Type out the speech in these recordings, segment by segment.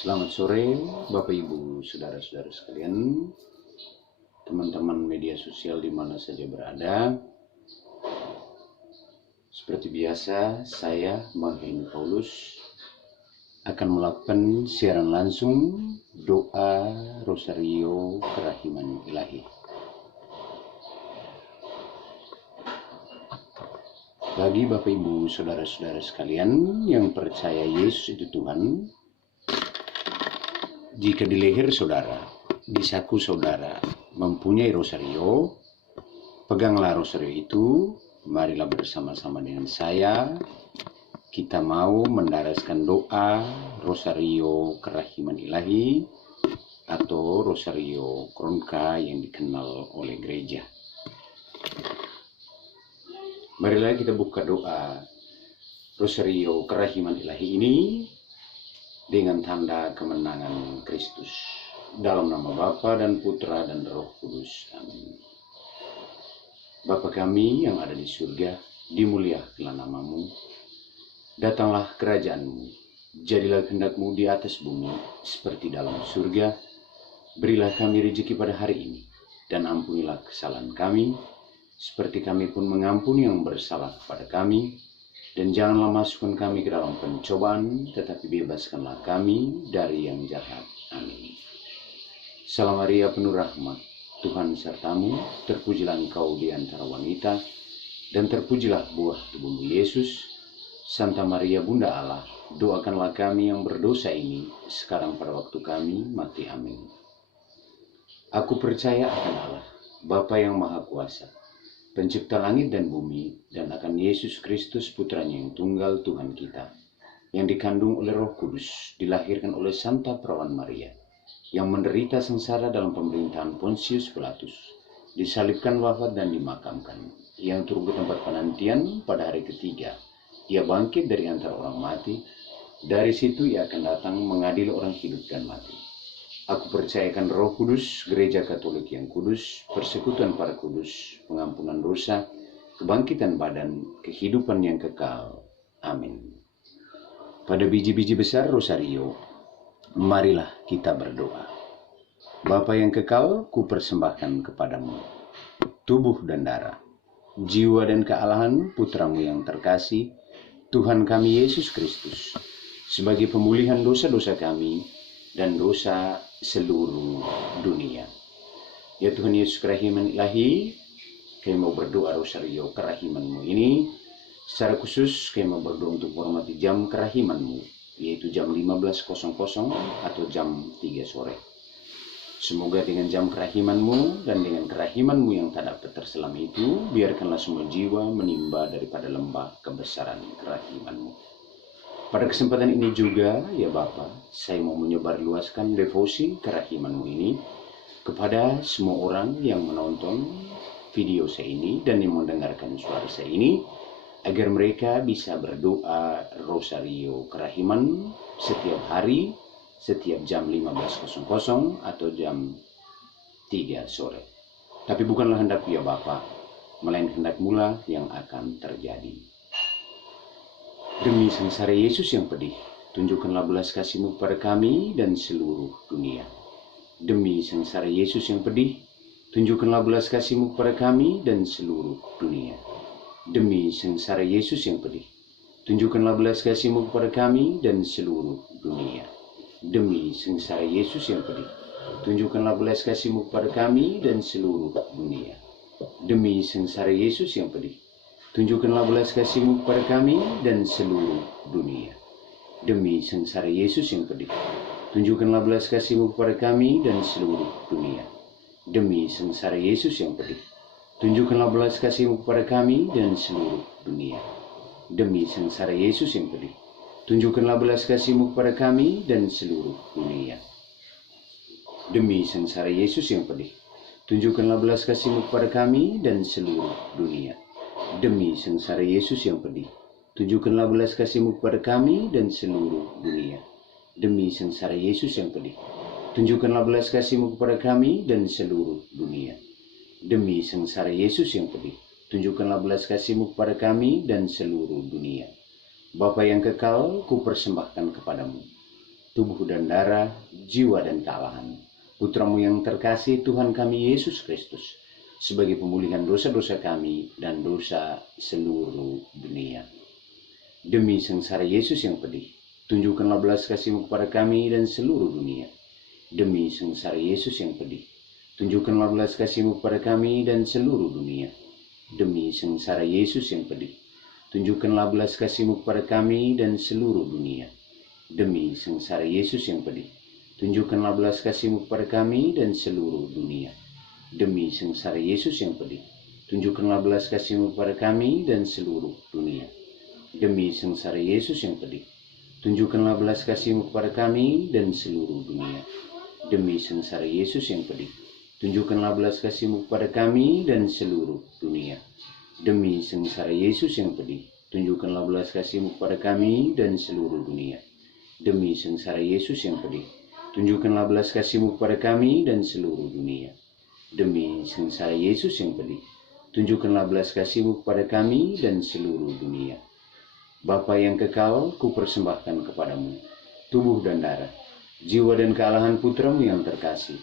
Selamat sore Bapak Ibu Saudara-saudara sekalian, teman-teman media sosial di mana saja berada. Seperti biasa, saya Bang Heni Paulus akan melakukan siaran langsung doa Rosario Kerahiman Ilahi. Bagi Bapak Ibu Saudara-saudara sekalian yang percaya Yesus itu Tuhan, jika di leher saudara, di saku saudara mempunyai rosario, peganglah rosario itu, marilah bersama-sama dengan saya, kita mau mendaraskan doa Rosario Kerahiman Ilahi atau Rosario Kronka yang dikenal oleh gereja. Marilah kita buka doa Rosario Kerahiman Ilahi ini dengan tanda kemenangan Kristus. Dalam nama Bapa dan Putra dan Roh Kudus. Amin. Bapa kami yang ada di surga, dimuliakanlah namamu. Datanglah kerajaanmu. Jadilah kehendak-mu di atas bumi seperti dalam surga. Berilah kami rezeki pada hari ini. Dan ampunilah kesalahan kami, seperti kami pun mengampuni yang bersalah kepada kami. Dan janganlah masukkan kami ke dalam pencobaan, tetapi bebaskanlah kami dari yang jahat. Amin. Salam Maria penuh rahmat, Tuhan sertamu, terpujilah engkau di antara wanita, dan terpujilah buah tubuhmu Yesus. Santa Maria Bunda Allah, doakanlah kami yang berdosa ini, sekarang pada waktu kami mati. Amin. Aku percaya akan Allah, Bapa yang Maha Kuasa, Pencipta langit dan bumi, dan akan Yesus Kristus putranya yang tunggal Tuhan kita, yang dikandung oleh Roh Kudus, dilahirkan oleh Santa Perawan Maria, yang menderita sengsara dalam pemerintahan Pontius Pilatus, disalibkan, wafat dan dimakamkan, yang turun ke tempat penantian pada hari ketiga. Ia bangkit dari antara orang mati, dari situ ia akan datang mengadili orang hidup dan mati. Aku percayakan Roh Kudus, Gereja Katolik yang kudus, persekutuan para kudus, pengampunan dosa, kebangkitan badan, kehidupan yang kekal. Amin. Pada biji-biji besar Rosario, marilah kita berdoa. Bapa yang kekal, ku persembahkan kepadamu tubuh dan darah, jiwa dan kealahan putramu yang terkasih, Tuhan kami Yesus Kristus, sebagai pemulihan dosa-dosa kami dan dosa seluruh dunia. Ya Tuhan Yesus Kerahiman Ilahi, kami mau berdoa Rosario Kerahiman-Mu ini. Secara khusus kami mau berdoa untuk menghormati jam kerahiman-Mu, yaitu jam 15.00 atau jam 3 sore. Semoga dengan jam kerahiman-Mu dan dengan kerahiman-Mu yang tak dapat terselam itu, biarkanlah semua jiwa menimba daripada lembah kebesaran kerahiman-Mu. Pada kesempatan ini juga, ya Bapa, saya mau menyebarluaskan devosi kerahiman-Mu ini kepada semua orang yang menonton video saya ini dan yang mendengarkan suara saya ini, agar mereka bisa berdoa Rosario Kerahiman setiap hari, setiap jam 15.00 atau jam 3 sore. Tapi bukanlah hendak ya Bapa, melainkan hendak mula yang akan terjadi. Demi sengsara Yesus yang pedih, tunjukkanlah belas kasih-Mu pada kami dan seluruh dunia. Demi sengsara Yesus yang pedih, tunjukkanlah belas kasih-Mu pada kami dan seluruh dunia. Demi sengsara Yesus yang pedih, tunjukkanlah belas kasih-Mu kepada kami dan seluruh dunia. Demi sengsara Yesus yang pedih, tunjukkanlah belas kasih-Mu kepada kami dan seluruh dunia. Demi sengsara Yesus yang pedih, tunjukkanlah belas kasih-Mu kepada kami dan seluruh dunia. Demi sengsara Yesus yang pedih, tunjukkanlah belas kasih-Mu kepada kami dan seluruh dunia. Demi sengsara Yesus yang pedih, tunjukkanlah belas kasih-Mu kepada kami dan seluruh dunia. Demi sengsara Yesus yang pedih, tunjukkanlah belas kasih-Mu kepada kami dan seluruh dunia. Demi sengsara Yesus yang pedih, tunjukkanlah belas kasih-Mu kepada kami dan seluruh dunia. Demi sengsara Yesus yang pedih, tunjukkanlah belas kasih-Mu kepada kami dan seluruh dunia. Demi sengsara Yesus yang pedih, tunjukkanlah belas kasih-Mu kepada kami dan seluruh dunia. Demi sengsara Yesus yang pedih, tunjukkanlah belas kasih-Mu kepada kami dan seluruh dunia. Bapa yang kekal, ku persembahkan kepadamu tubuh dan darah, jiwa dan kealahan Putramu yang terkasih Tuhan kami Yesus Kristus, sebagai pemulihan dosa-dosa kami dan dosa seluruh dunia. Demi sengsara Yesus yang pedih, tunjukkanlah belas kasih-Mu kepada kami dan seluruh dunia. Demi sengsara Yesus yang pedih, tunjukkanlah belas kasih-Mu kepada kami dan seluruh dunia. Demi sengsara Yesus yang pedih, tunjukkanlah belas kasih-Mu kepada kami dan seluruh dunia. Demi sengsara Yesus yang pedih, tunjukkanlah belas kasih-Mu kepada kami dan seluruh dunia. Demi sengsara Yesus yang pedih, tunjukkanlah belas kasih-Mu kepada kami dan seluruh dunia. Demi sengsara Yesus yang pedih, tunjukkanlah belas kasih-Mu kepada kami dan seluruh dunia. Demi sengsara Yesus yang pedih, tunjukkanlah belas kasih-Mu kepada kami dan seluruh dunia. Demi sengsara Yesus yang pedih, tunjukkanlah belas kasih-Mu kepada kami dan seluruh dunia. Demi sengsara Yesus yang pedih, tunjukkanlah belas kasih-Mu kepada kami dan seluruh dunia. Demi sengsara Yesus yang pedih, tunjukkanlah belas kasih-Mu kepada kami dan seluruh dunia. Bapa yang kekal, kupersembahkan kepadamu tubuh dan darah, jiwa dan kealahan Putramu yang terkasih,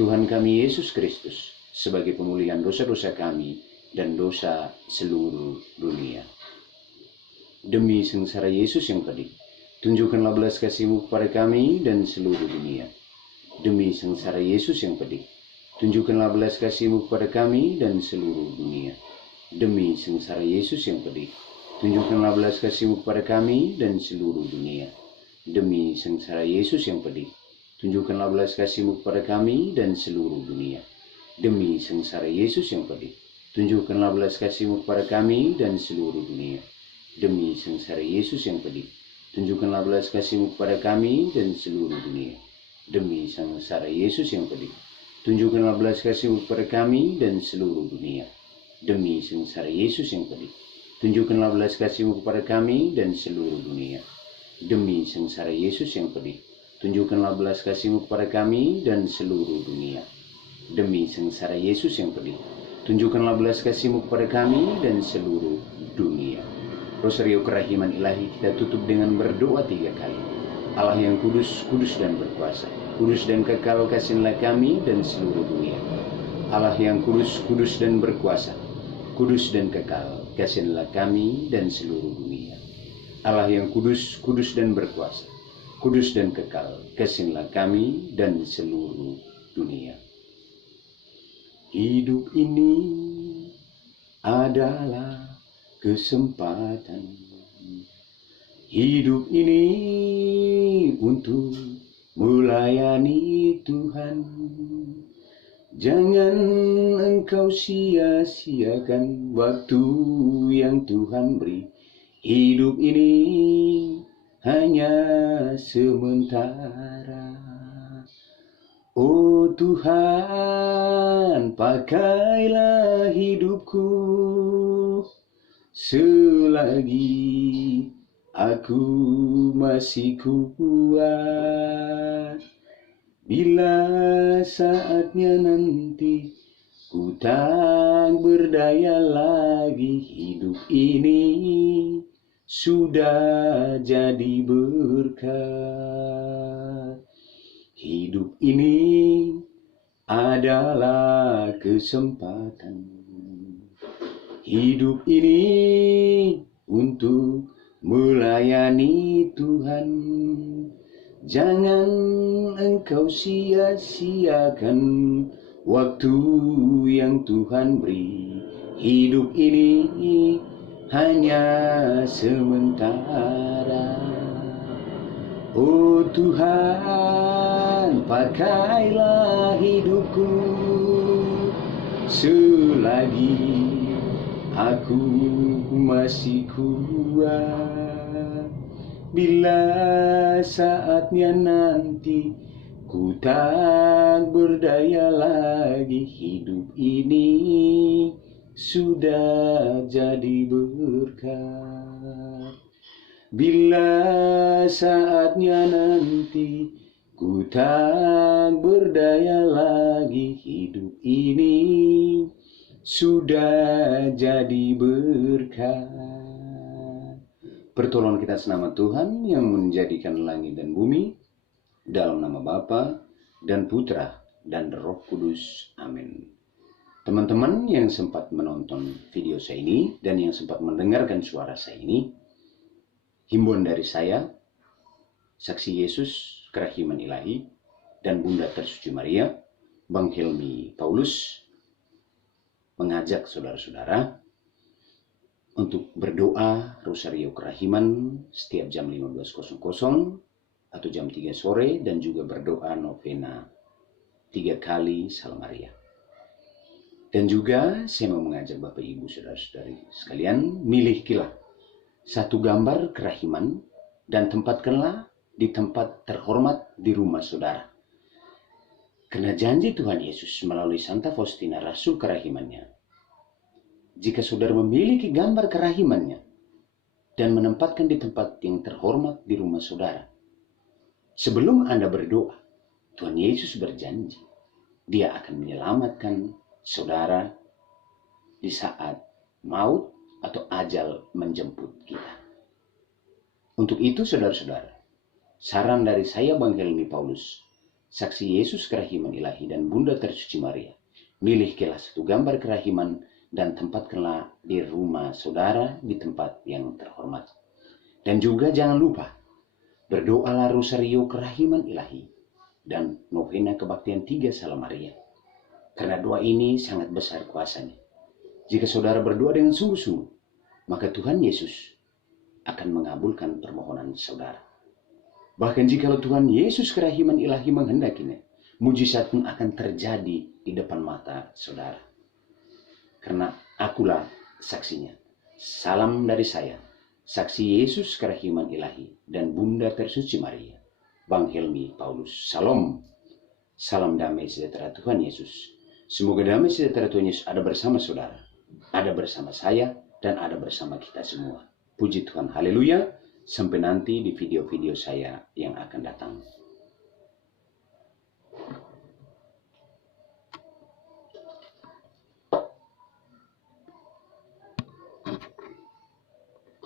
Tuhan kami Yesus Kristus, sebagai pemulihan dosa-dosa kami dan dosa seluruh dunia. Demi sengsara Yesus yang pedih, tunjukkanlah belas kasih-Mu kepada kami dan seluruh dunia. Demi sengsara Yesus yang pedih, tunjukkanlah belas kasih-Mu kepada kami dan seluruh dunia. Demi sengsara Yesus yang pedih, tunjukkanlah belas kasih-Mu kepada kami dan seluruh dunia. Demi sengsara Yesus yang pedih, tunjukkanlah belas kasih-Mu kepada kami dan seluruh dunia. Demi sengsara Yesus yang pedih, tunjukkanlah belas kasih-Mu kepada kami dan seluruh dunia. Demi sengsara Yesus yang pedih, tunjukkanlah belas kasih-Mu kepada kami dan seluruh dunia. Demi sengsara Yesus yang pedih, tunjukkanlah belas kasih-Mu kepada kami dan seluruh dunia. Demi sengsara Yesus yang pedih, tunjukkanlah belas kasih-Mu kepada kami dan seluruh dunia. Demi sengsara Yesus yang pedih, tunjukkanlah belas kasih-Mu kepada kami dan seluruh dunia. Demi sengsara Yesus yang pedih, tunjukkanlah belas kasih-Mu kepada kami dan seluruh dunia. Rosario kerahiman ilahi kita tutup dengan berdoa 3 kali. Allah yang kudus, kudus dan berkuasa, kudus dan kekal, kasihilah kami dan seluruh dunia. Allah yang kudus, kudus dan berkuasa, kudus dan kekal, kasihilah kami dan seluruh dunia. Allah yang kudus, kudus dan berkuasa, kudus dan kekal, kasihilah kami dan seluruh dunia. Hidup ini adalah kesempatan, hidup ini untuk melayani Tuhan. Jangan engkau sia-siakan waktu yang Tuhan beri. Hidup ini hanya sementara. Oh Tuhan, pakailah hidupku selagi aku masih kuat. Bila saatnya nanti ku tak berdaya lagi, hidup ini sudah jadi berkat. Hidup ini adalah kesempatan. Hidup ini untuk melayani Tuhan. Jangan engkau sia-siakan waktu yang Tuhan beri. Hidup ini hanya sementara. Oh Tuhan, pakailah hidupku selagi aku masih kuat. Bila saatnya nanti ku tak berdaya lagi, hidup ini sudah jadi berkat. Bila saatnya nanti ku tak berdaya lagi, hidup ini sudah jadi berkat. Pertolongan kita senama Tuhan yang menjadikan langit dan bumi, dalam nama Bapa dan Putra dan Roh Kudus. Amin. Teman-teman yang sempat menonton video saya ini dan yang sempat mendengarkan suara saya ini, himbauan dari saya, Saksi Yesus Kerahiman Ilahi dan Bunda Tersuci Maria, Bang Helmi Paulus, mengajak saudara-saudara untuk berdoa Rosario Kerahiman setiap jam 15.00 atau jam 3 sore, dan juga berdoa novena 3 kali Salam Maria. Dan juga saya mau mengajak Bapak Ibu Saudara-saudari sekalian, milikilah satu gambar kerahiman dan tempatkanlah di tempat terhormat di rumah saudara. Karena janji Tuhan Yesus melalui Santa Faustina Rasul Kerahimannya, jika saudara memiliki gambar kerahimannya dan menempatkan di tempat yang terhormat di rumah saudara, sebelum Anda berdoa, Tuhan Yesus berjanji Dia akan menyelamatkan saudara di saat maut atau ajal menjemput kita. Untuk itu saudara-saudara, saran dari saya Bang Helmi Paulus, Saksi Yesus Kerahiman Ilahi dan Bunda Tersuci Maria, milikilah satu gambar kerahiman dan tempatkanlah di rumah saudara di tempat yang terhormat. Dan juga jangan lupa, berdoalah Rosario Kerahiman Ilahi dan novena kebaktian 3 Salam Maria. Karena doa ini sangat besar kuasanya. Jika saudara berdoa dengan sungguh-sungguh, maka Tuhan Yesus akan mengabulkan permohonan saudara. Bahkan jika Tuhan Yesus Kerahiman Ilahi menghendakinya, mujizat pun akan terjadi di depan mata saudara. Karena akulah saksinya. Salam dari saya, Saksi Yesus Kerahiman Ilahi dan Bunda Tersuci Maria, Bang Helmi Paulus. Salam. Salam damai sejahtera Tuhan Yesus. Semoga damai sejahtera Tuhan Yesus ada bersama saudara, ada bersama saya, dan ada bersama kita semua. Puji Tuhan, haleluya. Sampai nanti di video-video saya yang akan datang.